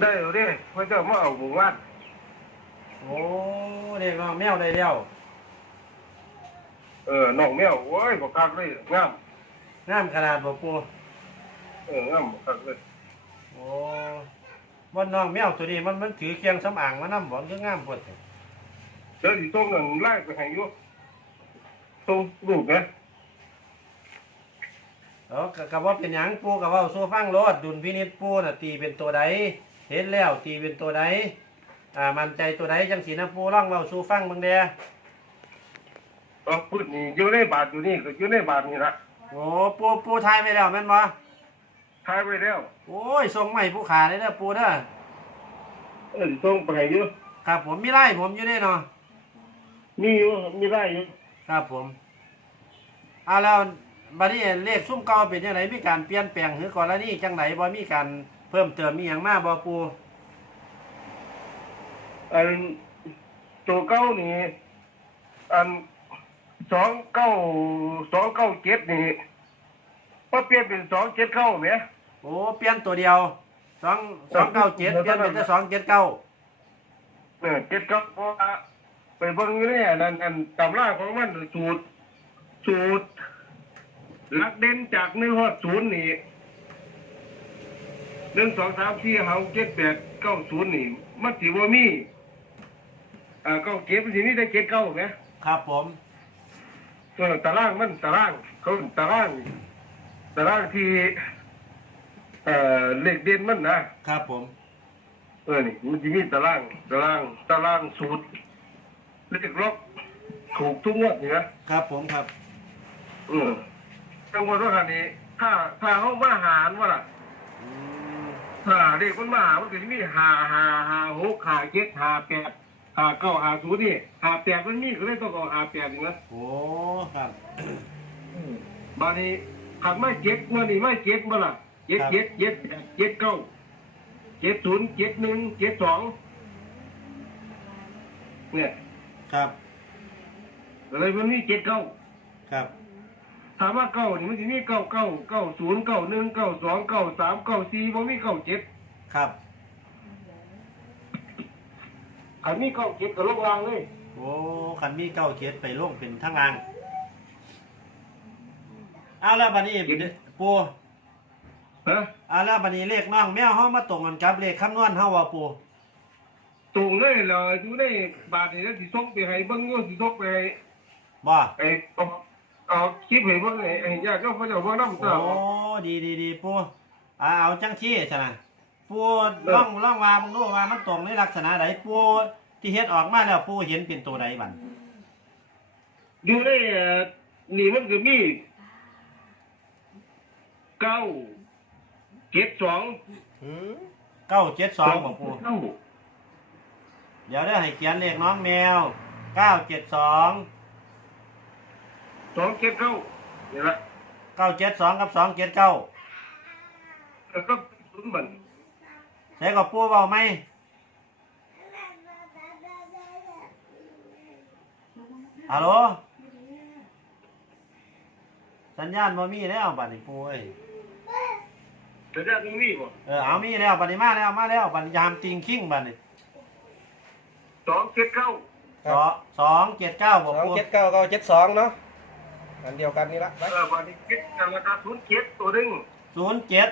ได้เอาเด้พระเจ้ามาเอาบุญวัดโอ้เด็กน้องแมวได้แล้วเออน้องแมวโอ้ยบ่คักเลยงามงามขนาดบ่ปูเอองามบ่คักเลยโอ้บ่น้องแมวตัวนี้มันมันถือเครื่องสำอางมานำบ่คืองามโพดแท้เดี๋ยวสิส่งเงินไล่ไปให้อยู่ส่งลูกนะเออก็ก็ว่าเป็นหยังปูก็เว้าสู่ฟังโลดดุลพินิจปูน่ะตีเป็นตัวใด เห็นแล้วตีเป็นตัวใดอ่ามั่นใจตัวใดจังสีนะปูลองเว้าสู่ฟังเบิ่งเด้อเอาปืนนี่อยู่ในบาทอยู่นี่ก็อยู่ในบาทนี่ละโอ้ปูปูทายไว้แล้วแม่นบ่ทายไว้แล้วโอ้ยส่งมาให้ผู้ขาได้เด้อปูเด้อเออสิส่งไปให้อยู่ครับผมมีไล่ผมอยู่นี่เนาะมีอยู่มีได้อยู่ครับผมเอาแล้วบัดนี้เลขซุ่มเก่าเป็นจังไดมีการเปลี่ยนแปลงหรือกรณีจังไดบ่มีการเพิ่มเติมมีหยังมาบ่ปูอันตัวเก้านี่อันสองเก้าสองเก้าเจ็ดนี่ก็เปลี่ยนเป็นสองเจ็ดเก้าไหมโอ้เปลี่ยนตัวเดียวสองสองเก้าเจ็ดเปลี่ยนเป็นแต่สองเจ็ดเก้าเออเจ็ดเก้าเพราะว่าไปเบิ่งอยู่เนี่ยนั่นอันตำราของมันสูตรสูตรหลักเด่นจากหนึ่งหอดศูนย์นี่ หนึ่งสองสามสี่ห้าหกเจ็ดแปดเก้าศูนย์นี่มันสิว่ามีอ่าเก้าเก็บมันสิมีได้เจ็ดเก้าไหมครับผมเออตารางมันตารางเขาตารางตารางที่เอ่อเลขเด่นมันนะครับผม เออนี่มันจะมีตารางตารางตารางสูตรเลขล็อกถูกทุกงวดนี่นะครับผมครับ เออจังหวัดว่าคันนี้ ถ้าถ้าเขามาหารว่าล่ะอื มถ้าเลขมันมาหามันก็จะมีหาหาหาหกหาเจ็ดหาแปดหาเก้าหาศูนย์นี่หาแปดมันมีก็เลยต้องเอาหาแปดนี่นะโอ้ครับบานี้ขันไม่เจ็ดมื่อนี่ไม่เจ็ดมื่อล่ะเจ็ดครับเจ็ดเจ็ดเจ็ดเก้าเจ็ดศูนย์เจ็ดหนึ่งเจ็ดสองเนี่ยครับอะไรมันมีเจ็ดเก้าครับ ถามว่าเก้านี่มันจะมีเก้าเก้าเก้าศูนย์เก้าหนึ่งเก้าสองเก้าสามเก้าสี่มันมีเก้าเจ็ดครับขันมีเก้าเจ็ดก็ลงรางเลยโอ้คันมีเก้าเจ็ดไปลงเป็นทั้งล่างเอาแล้วบัดนี้ปูฮะเอาแล้วบัดนี้เลขน้องแมวเฮามาตรงกันกับเลขคำนวณเฮาว่าปูตรงเลยเหรออยู่ในบาทนี่แล้วสิส่งไปให้เบิ้งโยสิส่งไปให้บ่ไอ้ เอาเอาคลิปให้เบิ้งไอ้ไอ้ญาติเจ้าพระเจ้าเบิ้งน้ำโอ้ตาดีดีดีปูอ่าเอาจังชี้ใช่ไหมปูล่องล่องว่ามึงรู้ว่ามันตรงในลักษณะใดปูที่เฮ็ดออกมาแล้วปูเห็นเป็นตัวใดบัดอยู่ในเอ่อนี่มันก็มีเก้าเจ็ดสองเก้าเจ็ดสองบอกปูเก้าเดี๋ยวได้ให้เขียนเลขน้องแมวเก้าเจ็ดสอง สองเจ็ดเก้าเนี่ยละเก้าเจ็ดสองกับสองเจ็ดเก้าแล้วก็ศูนย์บันใช้กับปูเบาไหมฮัลโหลสัญญาณบ่มีแล้วบัดนี้ปูเอ้ยจะได้ตรงนี้บ่เออเอามีแล้วบัดนี้มาแล้วมาแล้วบัดนี้ยามติงคิงบัดนี้สองเจ็ดเก้าสองสองเจ็ดเก้าบสอกองปูเจ็ดเก้าเก้าเจ็ดสองเนาะ อันเดียวกันนี่ละไปเออวันนี้เจ็ดกันราคาศูนย์เจ็ดตัวหนึงศูนย์เจ็ด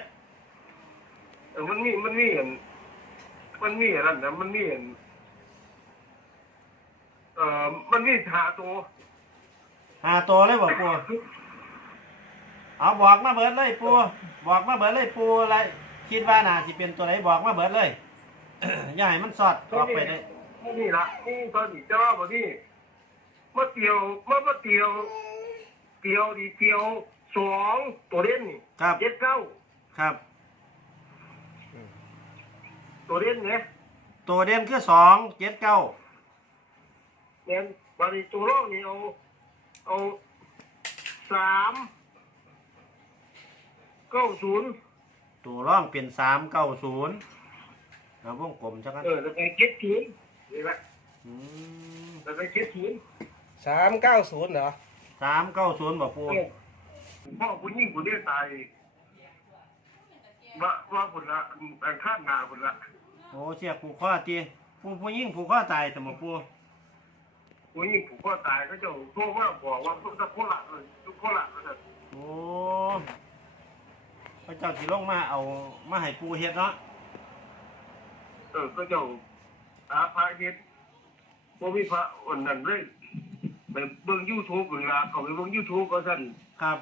เออมันมีมันมีเห็นมันมีอะไรนะมันมีเห็นเอ่อมันมีหาตัวห้าตัวเลยบอกปูเอาบอกมาเบิดเลยปูบอกมาเบิดเลยปูอะไรคิดว่าน่าจะเป็นตัวไหนบอกมาเบิดเลย อย่าให้มันสอดออกไปเลยนี่ละนี่ตอนนี้เจ้าบ่นี่มาเตียวมามาเตียว เตียวดีเตียวสองตัวเล่นนี่ครับ เจ็ดเก้าครับ ตัวเล่นเนี่ยตัวเด่นคือสองเจ็ดเก้าเนี่ยบารีตัวรองนี่เอาเอาสามเก้าศูนย์ตัวร่องเป็นสามเก้าศูนย์เอาวงกลมจักกันเออแล้วไปเจ็ดศูนย์นี่แหละอืมแล้วไปเจ็ดศูนย์สามเก้าศูนย์เหรอ สามเก้าศูนย์บอกปูเออพ่อผู้ยิ่งผู้เดียตายว่าว่าผลละอันข้ามนาผลละคเสียกผูกข้อตีผู้ผู้ยิ่งผูกข้อตายสมปูผู้หญิงผูกคอตายก็จะโทรมาบอกว่าทุกโคละเลยทุกโคละเลยโอ้พระเจ้าสิลงมาเอามาให้ปูเฮ็ดเนาะเออก็จะอาพระเฮ็ดบ่มีพระอันนั้นเลย ไปเบิ่ง YouTube เวลาเขาไปเบิ่ง YouTube ก็สั่นครับ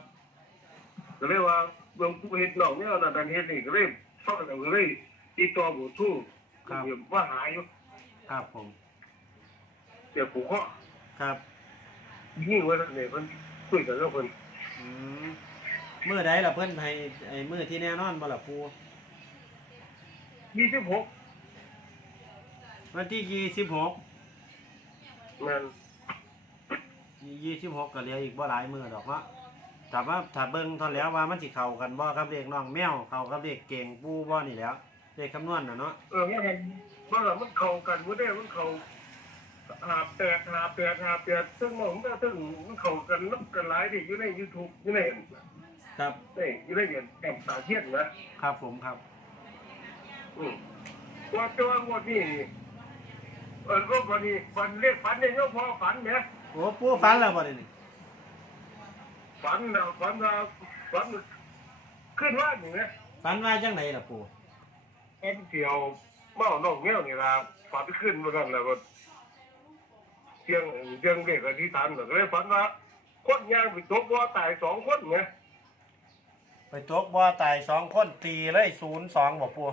ก็เลยว่าเบิ่งผู้เฮ็ดน้องเนี่ยน่ะดันเฮ็ดนี่ก็เลยฟังแล้วก็เลยติดต่อบ่ถูกว่าหายอยู่ครับผมเดี๋ยวผูกคอครับยิ่งว่าซั่นนี่เพิ่นคุยกันกับเพิ่นอืมมื้อใดล่ะเพิ่นให้ไอ้มื้อที่แน่นอนบ่ล่ะปู26วันที่ยี่สิบหกนั่น ยี่สิบหกก็เหลืออีกบ่หลายมื้อดอกเนาะแต่ว่าถ้าเบิ่งเท่าแล้วว่ามันสิเข้ากันบ่กับเลขน้องแมวเข้ากับเลขเก่งปูบ่นี่แหล้วเลขคำนวณน่ะเนาะเออมันมันว่ามันเข้ากันบ่ได้มันเข้าหาแปดหาแปดหาแปดซึ่งมันก็ซึ่งมันเข้ากันนับกันหลายที่อยู่ใน YouTube อยู่ในครับนี่อยู่ในเรียนแอมสาเทียนนะครับผมครับ อืมว่าตัวงวดนี้เออก็วันนี้วันเรียกฝันเนี่ยก็พอฝันเนี่ย โอ้ปูฝันแล้วบ่ได้นี่ฝันนะฝันว่าฝันขึ้นว่านี่นะฝันว่าจังไดล่ะปูแอนเกี่ยวเมาน้องแมวนี่ล่ะฝันขึ้นมากันแล้วก็เสียงเสียงเด็กอธิษฐานก็เลยฝันว่าคนยางไปตกบ่อตายสองคนไงไปตกบ่อตายสองคนตีเลยศูนย์สองบ่ปู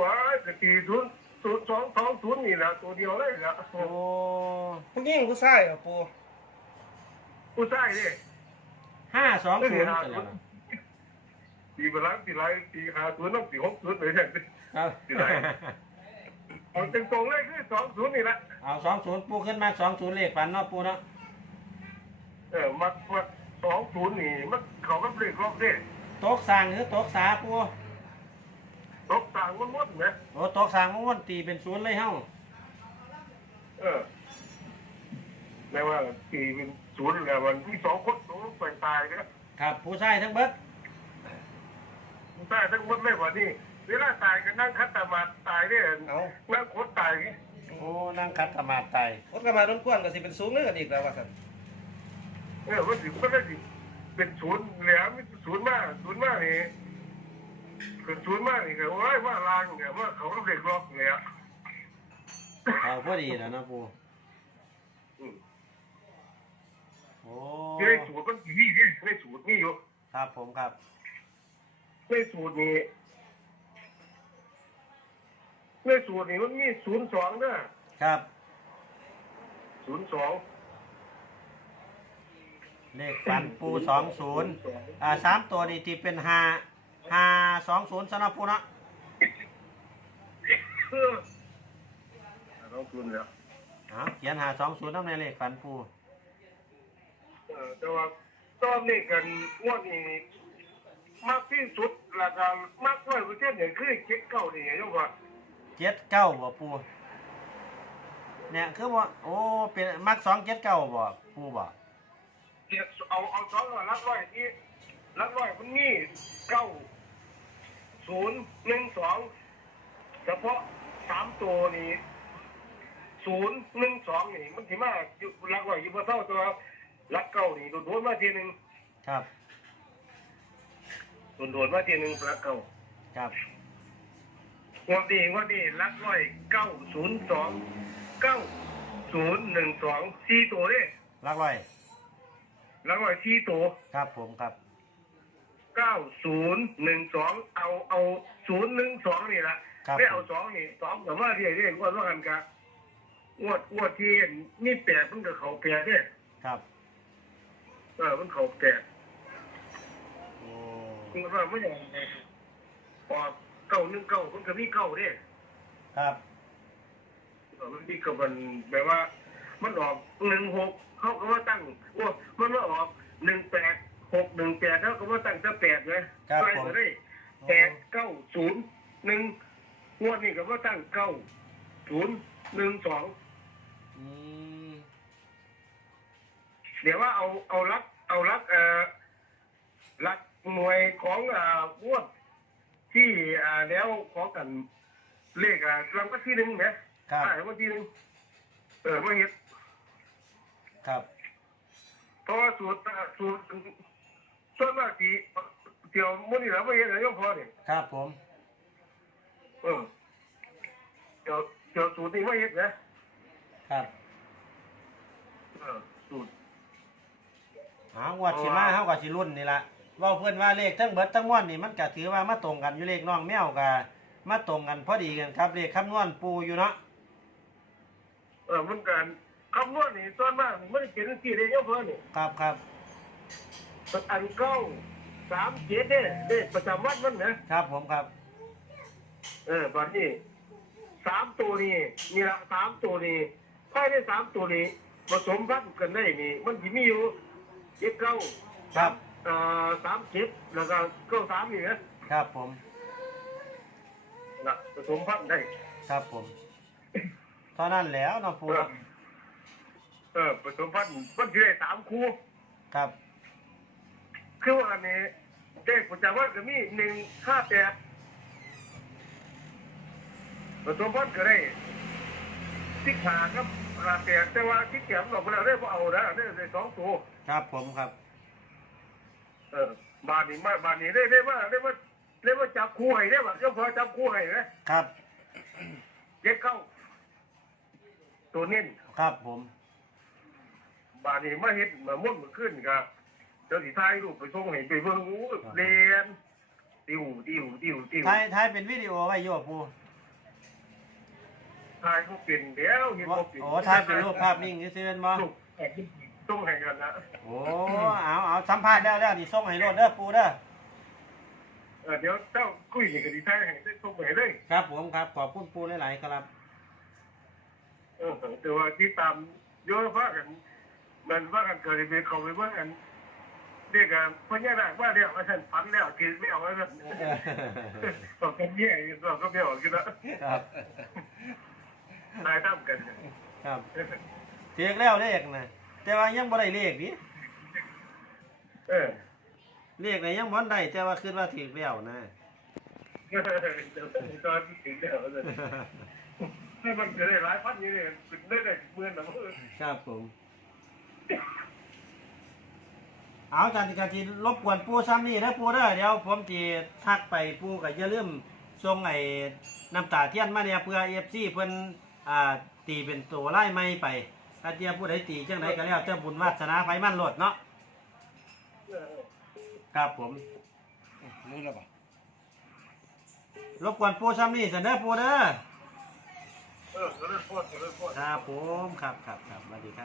ว้ายกตีศูนย์ ศูนย์สองสองศูนย์นี่แหละตัวเดียวเลยละโอ้ผู้หญิงผู้ชายเหรอปูผู้ชายนี่ห้าสองศูนย์ห้ากันศูแล้วนย์นะตีบลังตีไรตีหาศูนย์ต้องตีหกศูนย์เลยเนี่ยครับเอาตรงๆเลยคือสองศูนย์นี่แหละเอาสองศูนย์ปูขึ้นมาสองศูนย์เลขฝันเนาะปูเนาะเออมัดมัดสองศูนย์นี่มันเขาก็เบรกรอบเด้ตกสร้างหรือตกสาปู ตกต่างมันหมดนะโอ้ตกสร้างม้วนตีเป็นศูนย์เลยเฮ้าเออแม้ว่าตีเป็นศูนย์แล้วมันมีสองคนตัวไปตายนะครับ ผู้ชายทั้งเบิดตายทั้งหมดเลยกว่านี่เวลาตายก็นั่งคัดตามาตายเนี่ยเอานั่งโคตรตายนี่โอ้นั่งคัดสมาธิตายรถกระบะต้นกวนก็สิเป็นสูงเนื้อกันอีกแล้วว่าสันเออมันถึงมันได้สิเป็นศูนย์แหลมศูนย์มากศูนย์มากนี่ เป็นศูนย์มากนี่ก็โอ้ยว่าลางเนี่ยว่าเขาก็เด็กล็อกเนี่ยเอาพอดีแล้วนะปูอืมโอ้ในสูตรมันมีนี่ในสูตรนี่อยู่ครับผมครับในสูตรนี้ในสูตรนี้มันมีศูนย์สองเด้อครับศูนย์สองเลขฝันปูสองศูนย์อ่าสามตัวนี่ที่เป็นห้า ห้าสองศูนย์สำหรับปูเนาะเออเราคืนแล้วเอาเขียนหาสองศูนย์น้ำในเลขฝันปูเออแต่ว่าตอนนี้กันงวดนี้มากที่สุดแล้วก็มากร้อยเปอร์เซ็นต์เนี่ยคือเจ็ดเก้านี่ยังว่าเจ็ดเก้าบ่ปูเนี่ยคือว่าโอ้เป็นมักสองเจ็ดเก้าบ่ปูบ่เจ็ดเอาเอาสองรักร้อยที่รักร้อยมันมีเก้า ศูนย์หนึ่งสองเฉพาะสามตัวนี้ศูนย์หนึ่งสองนี่มันถือมาอยู่รักร้อยอยู่บนเท่าตัวรักเก้านี่โดนโดนมาทีหนึ่งครับโดนโดนมาทีหนึ่งรักเก้าครับงวดนี้งวดนี้รักร้อยเก้าศูนย์สองเก้าศูนย์หนึ่งสองสี่ตัวเด้รักร้อยรักร้อยสี่ตัวครับผมครับ เก้าศูนย์หนึ่งสองเอาเอาศูนย์หนึ่งสองนี่ละครับไม่เอาสองนี่สองแต่ว่าเรียกเรียกว่าว่ากันกะงวดงวดที่นี่แปดมันก็เขาแปดเนี่ยครับเออมันเขาแปดโอ้มันก็ว่าไม่ใช่ออกเก้าหนึ่งเก้ามันก็มีเก้าเนี่ยครับเออมันมีกับมันแบบว่า มันออกหนึ่งหกเขาก็ว่าตั้งโอ้มันว่าออกหนึ่งแปด หกหนึ่งแปดเขาก็ว่าตั้งแต่แปดเลยครับไปผม มาได้แปดเก้าศูนย์หนึ่งงวดนี้ก็ว่าตั้งเก้าศูนย์หนึ่งสองอืมเดี๋ยวว่าเอาเอาลักเอาลักเอ่อลักหน่วยของอ่างวดที่อ่าแล้วของกันเลขอะรางวัลที่หนึ่งไหมครับใช่รางวัลที่หนึ่งเออมาเห็น ครับ เพราะว่าสูตรสูตร ส่วนมากที่เดี๋ยวมื้อนี้เราไม่เห็นเลยยมพอเนี่ยครับผมเออเดี๋ยวเดี๋ยวสูตรนี้ไม่เห็นนะครับเออสูตรหางวดสิมาเฮาก็สิรุ่นนี่ล่ะเว้าเพิ่นว่าเลขทั้งเบิดทั้งมวลนี่มันก็ถือว่ามาตรงกันอยู่เลขน้องแมวก็มาตรงกันพอดีกันครับเลขคำนวณปูอยู่เนาะเออมันการคำนวณนี่ส่วนมากมันไม่ได้เป็นที่เลยยมพอเนี่ยครับครับ อันเก้าสามเจ็ดเนี่ยเลขประจำวันมันนะครับผมครับ เออตอนนี้สามตัวนี้นี่ละสามตัวนี้ภายในสามตัวนี้ผสมพันธุ์กันได้นี่มันสิมีอยู่เจ็ดเก้าครับเอ่อสามเจ็ดแล้วก็เก้าสามนี่นะครับผมนะผสมพันธุ์ได้ ครับผมเท่านั้นแหล้วเนาะปูเออเออผสมพันธุ์มันจะได้สามคู่ครับ คือว่าอันนี้เลขประจำวันก็มีหนึ่งห้าแปดผสมพันธุ์ก็ได้สิบห้าครับห้าแปดแต่ว่าที่เก็บออกมาแล้วได้พอเอาแล้วได้ได้สองตัวครับผมครับ เออบานนี้มาบานนี้ได้ได้ว่าได้ว่าได้ว่าจับคู่ให้ได้ว่าเจ้าพอจับคู่ให้นะครับเจ็ดเข้า ตัวเน้นครับผม บานนี้มาเห็ดมามุ่นมาขึ้นครับ เจ้าสีท้ายรูปไปส่งให้ไปเบิ่งอู้เรียนติวติวติวติวถ่ายถ่ายเป็นวิดีโอไว้อยู่ปูท้ายเขาเป็นเดี๋ยวเห็นโอ้เขาเป็นโอ้ถ่ายเป็นรูปภาพนิ่งซื่อๆบ่รูปแอบส่งให้กันนะโอ้เอาเอาสัมภาษณ์แล้วแล้วนี่ส่งให้โลดเด้อปูเด้อเออเดี๋ยวเจ้าคุยนี่ก็ดีท้ายให้ได้ส่งให้เลยครับผมครับขอบคุณปูหลายๆครับเออแต่ว่าที่ตามโยนฟ้ากันมันว่ากันเกิดไปเขาไปว่ากัน เด็กกันพญานาคว่าเดียวว่าฉันฝันแล้วกินไม่เอาแล้วฉันบอกกันเนี่ยบอกก็ไม่ออกกันแล้วครับนายตั้มกันครับเทียกแล้วเลขนะแต่ว่ายังบ่ได้เลขนี่เออเลขไหนยังบ่ได้แต่ว่าคิดว่าถีกแล้วนะเดี๋ยวตอนถึงแล้วเลยถ้ามันเกิดได้หลายพันนี่เนี่ยได้ได้เมื่อนนะเออครับผม เอาจารย์การที่รบกวนปูซ้ำนี่นะปูเด้อเดี๋ยวผมจีทักไปปูก็อย่าลืมส่งไอ้น้ำตาเทียนมาเนี่ยเพื่อเอฟซีเพิ่นอ่าตีเป็นตัวไล่ไม่ไปถ้าเทียผู้ใดตีจังไดก็แล้วเจ้าบุญวาสนาไฟมันโลดเนาะครับผมรู้แล้วป่ะรบกวนปูซ้ำนี่เสนอปูเด้อเออเริ่มพูดเริ่มพูดครับผมครับครับครับสวัสดีครับ